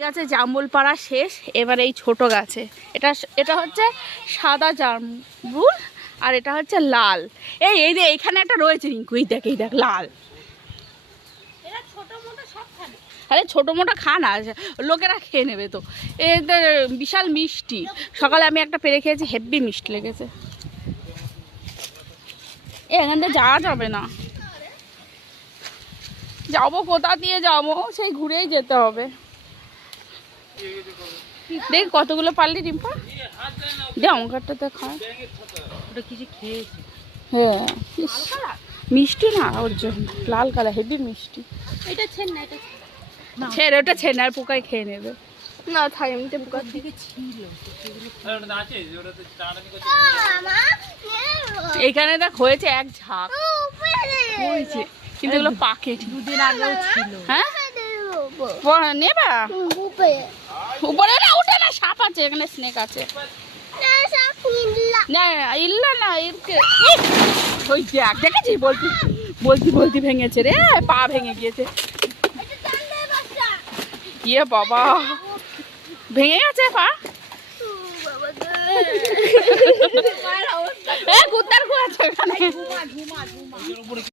গাছে জামরুল পাড়া শেষ। এবার এই ছোট গাছে এটা হচ্ছে সাদা জামরুল আর এটা হচ্ছে লাল। এই যে এইখানে একটা রয়েছে রিঙ্কু, এই দেখ লাল। আরে ছোটো মোটো খা না, লোকেরা খেয়ে নেবে তো। এদের বিশাল মিষ্টি, সকালে আমি একটা পেরে খেয়েছি, হেব্বি মিষ্টি লেগেছে। এখান থেকে যাওয়া যাবে না, যাবো কোথা দিয়ে যাবো, সেই ঘুরেই যেতে হবে। দেখ কতগুলো পারলি রিম্পা, দে আমার কাঠটাতে খায়। ওটা কিছু খেয়েছি। হ্যাঁ মিষ্টি না, ওর জন্য লাল কালার হেভি মিষ্টি। এটা ছেড়ে, ওটা ছেড়ে আর পোকায় খেয়ে নেবে না। থাই এমনিতে পোকার দিকে ছিল। এইখানে দেখ হয়েছে এক ঝাঁক হয়েছে, কিন্তু এগুলো পাকে দুদিন আগেও ছিল। হ্যাঁ নেবা উপরে না, উঠে না, সাপ আছে এখানে, স্নেক আছে। না ইল্লা না, ওই দেখ, দেখেছি বলতি ভেঙেছে রে, পা ভেঙে গিয়েছে। ইয়ে বাবা, ভেঙে গেছে পা। কুত্তার ঘুমাচ্ছে।